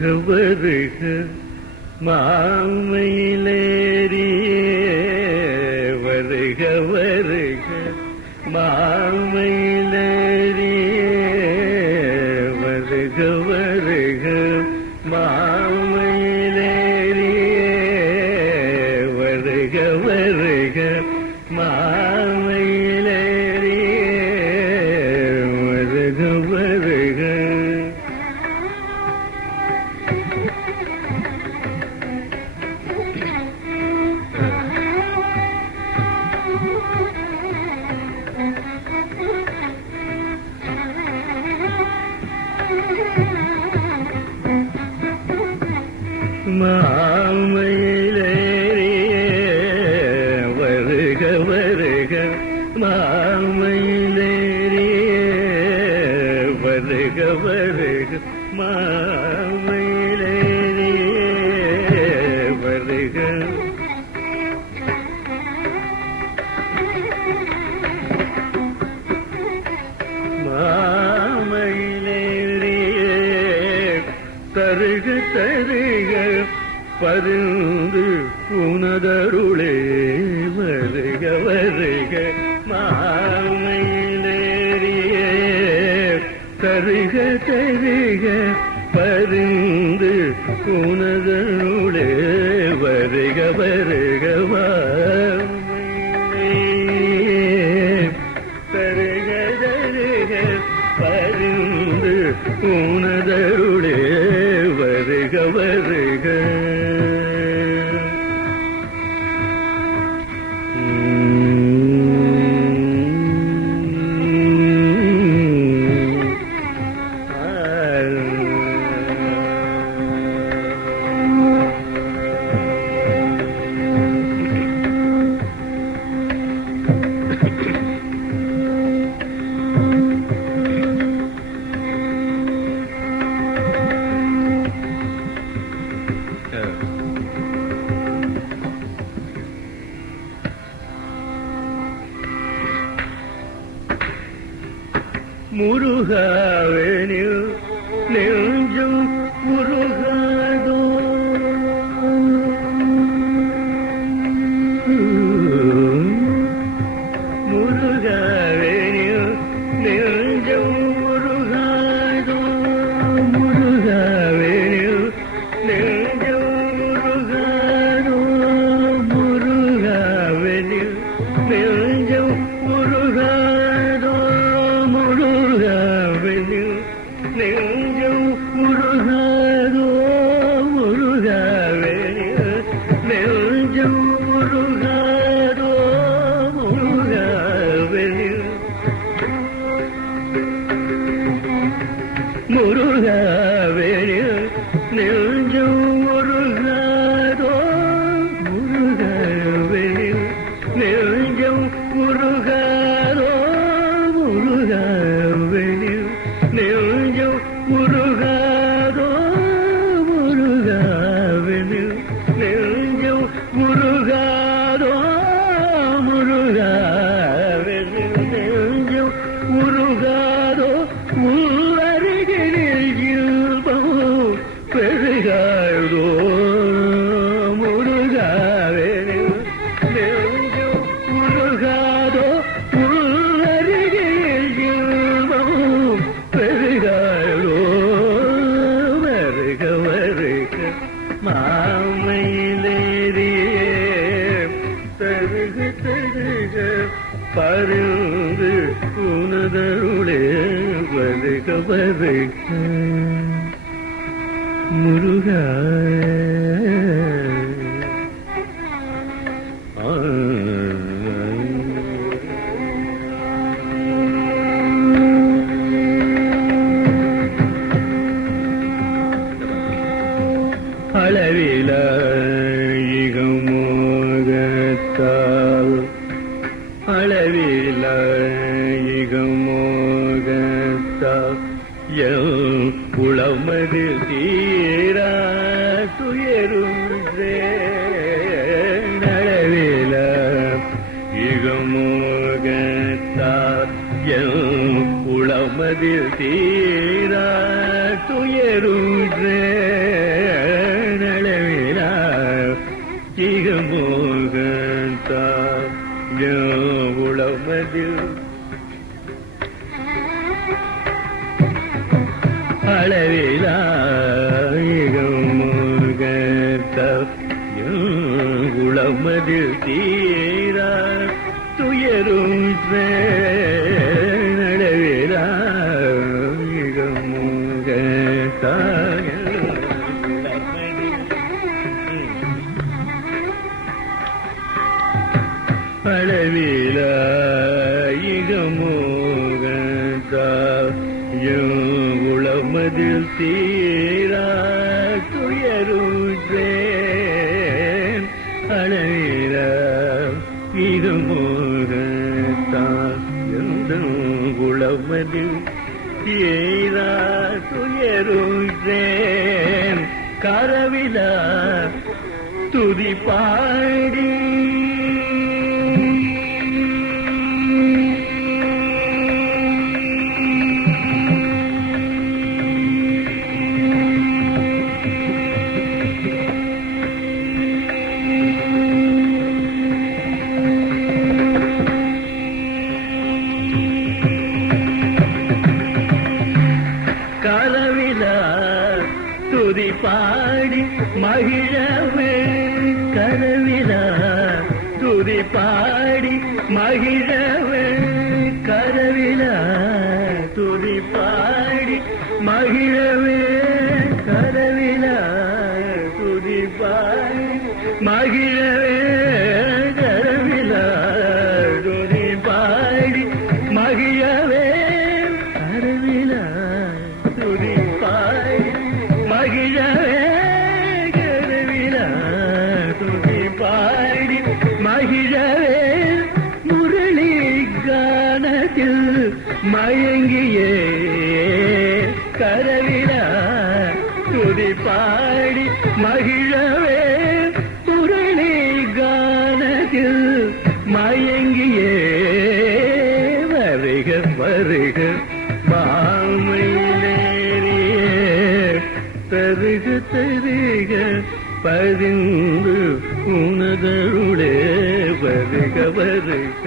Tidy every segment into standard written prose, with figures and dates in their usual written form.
வருக மாமயிலேறியே வருக வருக மாமயிலேறியே வருக வருக மாமயிலேறியே வருக வருக மாமயிலேறியே வருக வருக. மாமயிலேறியே வருக வருக மாமயிலேறியே வருக வருக மாமயிலேறியே வருக. மாமயிலேறியே தருக தருக பருந்து உனதருளே வருக வருக மாமயிலேறியே தருக தருக பருந்து உனதருளே வருக வருக மாமயிலேறியே தருக தருக பருந்து உனதருளே வருக வருக. முருகாவெனில் நெஞ்சும் முருகாதோ முருகாவெனில் நெஞ்சும் முருகாதோ முருகாவெனில் நெஞ்சும் முருகாதோ முருகாவெனில் நெஞ்சும் முருகாதோ முருகாவெனில் நெஞ்சும் முருகாதோ முருகாவெனில் நெஞ்சும் முருகாதோ முருகாவெனில் முருகாவெனில் நெஞ்சும் முருகாதோ முருகாவெனில் நெஞ்சும் முருகாதோ முருகாவெனில் நெஞ்சும் முருகாதோ முருகாவெனில் நெஞ்சும் முருகாதோ முருகாவெனில் நெஞ்சும் முருகாதோ உள்ளருகினில் இல்பம் பெருகாதோ முருகாவெனில் நெஞ்சும் முருகாதோ உள்ளருகினில் இல்பம் பெருகாதோ வருக வருக மாமயிலேறியே தருக தருக பருந்து உனதருளே வருக வருக முருகா. அளவில இகமோகத்தால் அளவில இகமோகத்தால் உளமது தீரா துயருன்றே அளவில இகமோகத்தால் உளமது தீரா துயருன்றே உளமதில் தீரா துயரும் நடவிரா அளவிலா உளமதில் தீரா துயருற்றேன் அளவிலா இதுமோகத்தால் உளமதில் தீரா துயருற்றேன் கரவிலா துதி பாடி பாடி மகிழவே கரவிலா துதி பாடி மகிழவே கரவிலா துதி பாடி மகிழவே கரவிலா துதி பாடி மகிழவே கரவிலா துதி பாடி மகிழவே கரவிலா துதி பாடி மகிழவே கரவிலா துதி பாடி மகிழவே முரளி கானத்தில் மயங்கியே கரவிலா துதி பாடி மகிழவே முரளி கானத்தில் மயங்கியே வருக வருக மாமையிலேறியே தருக தருக பதிந்து உனதருளே வருக வருக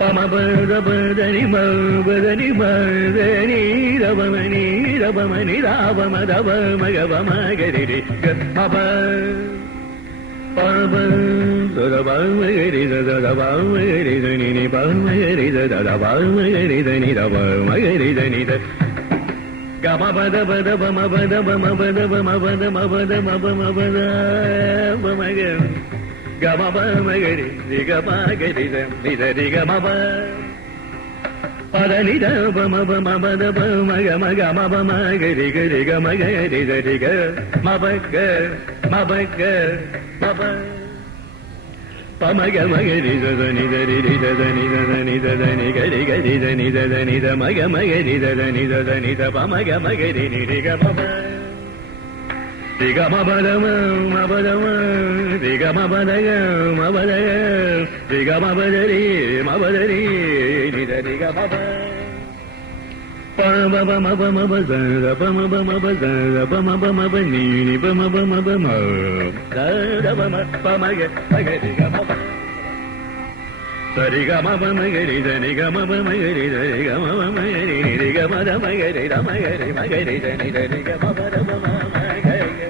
பமபதபதனி மபதனி மதனி ரபமணி ரபமணி ராபமதப மகபமகரி கப பமபதபமகரி ததபமகரி தனி பமகரி ததபமகரி தனி ரபமகரி தனி கமபதபதபமபதபமபதமபதமபதமபதமபத கமபமகரி ரிகமகரி நிதரிகமப பதனித பமபமபதபமகமகமபமகரி கரிகமகரி தரிக மபக மபக மப பமகமகரி ததனி தரி ததனி ததனி ததனி கரி கரி தனி ததனி தமகமகரி ததனி ததனி தபமகமகரி நிரிகமப ரிகமபதம மபதம ரிகமபதக மபதக ரிகமபதரி மபதரி நிதரிகமப பமபமபமபத பமபமபத பமபமப நீனி பமபமபம ததபம பமக மகரிகமப சரிகமபமகரி தனிகமபமகரி தரிகமபமகரி நிரிகமதமகரி ரமகரி மகரி தனி தரிகமபதமமகரி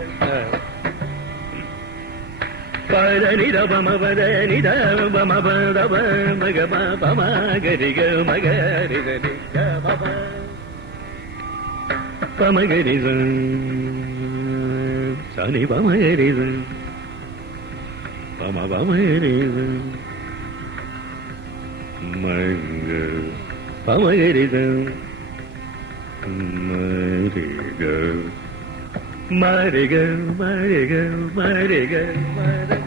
பதனிதபமபதனித பமபதப மகம பமகரிக மகரி தரிகமப பமகரித சனி பமகரித பமபமகரித மங்க பமகரித மரிக மரிக மரிக மரிக மரிக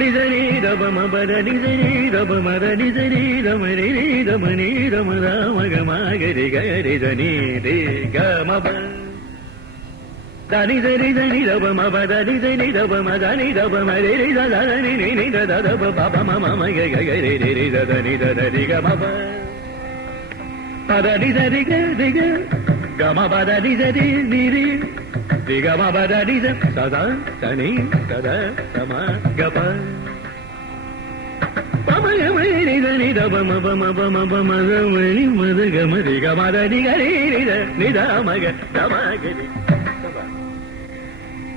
నిజని రమ బద నిజని రమ మద నిజని రమ రి రమ ని రమ రామ గమ గరి గరి దని రి గమ బ దని దని దని రమ బద నిజని రమ మద ని రమ రి రి దని ని ని ద ద బ బ మ మ గ గ రి రి రి ద ని ద రి గమ బ పద ని ద రి గ రి గ గమ బద ని ద రి ని రి ri ga ma ba da di da sa da sa ni da da sa ma ga pa pa ma ga ma ni da ni da ba ma ba ma ba ma ba ma da ma ni ma da ga ma ri ga ma da di ga ri ri da ni da ma ga ri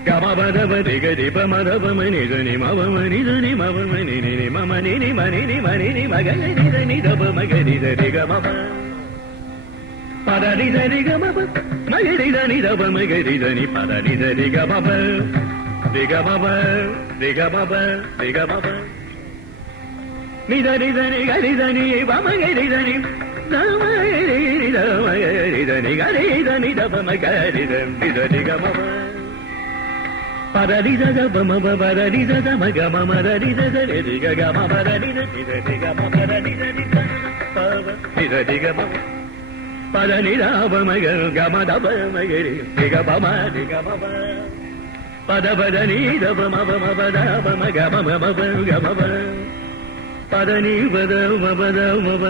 ga ma ba da ba ri ga ri pa ma da ba ma ni da ni ma ba ma ni da ni ma ba ma ni ni ni ma ma ni ni ma ni ni ma ni ni ma ga ni da ni da ba ma ga ri da ri ga ma ba pa da di da ri ga ma ba magari da ni da ba magari da ni pa da ni da ri ga ba ba ri ga ba ba ri ga ba ba ri ga ba ba ni da ni ga ri da ni ba magari da ni da magari da magari da ni ga ri da ni da ba magari da ni da ri ga ba ba pa da ni da ba ma ba ba da ni da ma ga ma ma da ni da ri ga ga ma ba da ni da ri ga ma ba da ni da ni da pa ba ni da ri ga ba pa da ni da ba ma ga ma da ba ma ga ri ga ba ma ri ga ba ba pa da ba da ni da ba ma ba da ba ma ga ma ba ga ma ba pa da ni ba da ma ba ga ma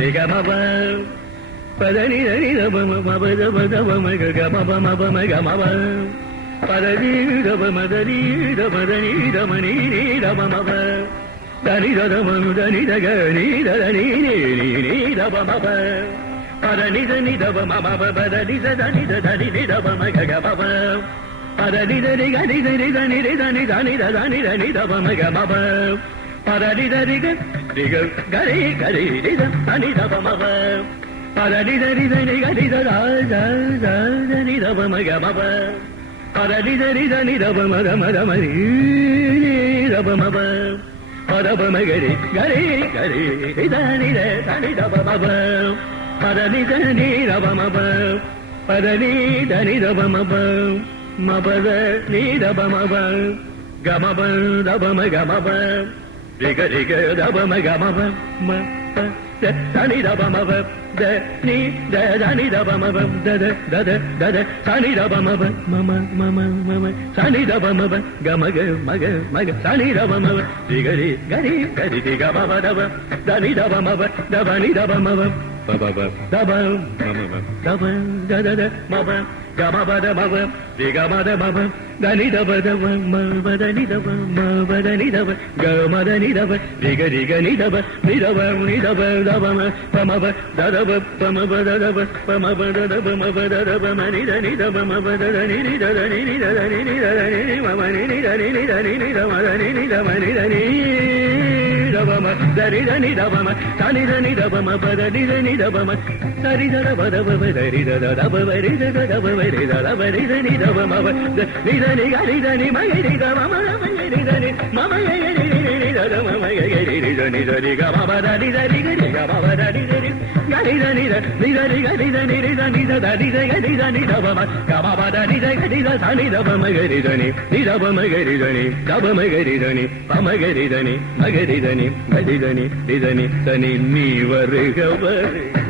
ri ga ma ba pa da ni da ba ma ba da ba ma ga ma ga ma ba pa da ni da ba ma da ni da ba da ni da ma ni da ba ma ba da ni da ma da ni da ga ni da ni ni da ba ma ba pa da ni da ba ma ba ba da ni da ni da ba ma ga ba ba pa da ni da ga ni da ni da ni da ni da ni da ba ma ga ba ba pa da ni da ga ga ri da ni da ba ma ba pa da ni ga ni da da ni da ba ma ga ba ba pa da ni da ba ma ma ri da ba ma ba pa da ba ma ga ri da ni da ba ma ba pa da ni da ba ma ba pa da ni da ba ma ba ma ba da ni da ba ma ba ga ma ba da ba ma ga ma ba ri ga da ba ma ga ma ba ma pa da ni da ba ma ba da ni da ni da ba ma ba da sa ni da ba ma ba ma sa ni da ba ma ba ga ma ga sa ni da ba ma ba ri ga ba ba da ni da ba ma ba da ba ni da ba ma ba ba ba ba da ba ma ma da ba da ma ba ga ma ba da ma ba ri ga ma da ma ba da ni da ba ma ba da ni da ba ma ba da ni da ba ga ma da ni da ba ri ga ni da ba ni da ba da ba ma pa ma ba da ba pa ma ba da ba pa ma ba da ba ma ba da ba ma ni da ba ma ba da ni da ni ma ma ni da ma da ni da ma ni da ni da ba ma da ni da ba ma sa ni da ba ma ba da ni da ba ma sa ri da ba da ba da ri da ba ri da ba ri da ba ri ni da ba ma ba ni ga ni ma ri da ma ma ma ri da ni ma ma ri da ma ma ri da ni da ri ga ma ba da ri ga ma ba da ri ga ri da ni da ga ni da ni da ni da ba ma ga ma ba da ni da sa ni da ba ma ga ri da ni da ba ma ga ri da ni da ba ma ga ri da ni ba ma ga ri da ni ma ga ri da ni ri da ni sa ni வருக வருக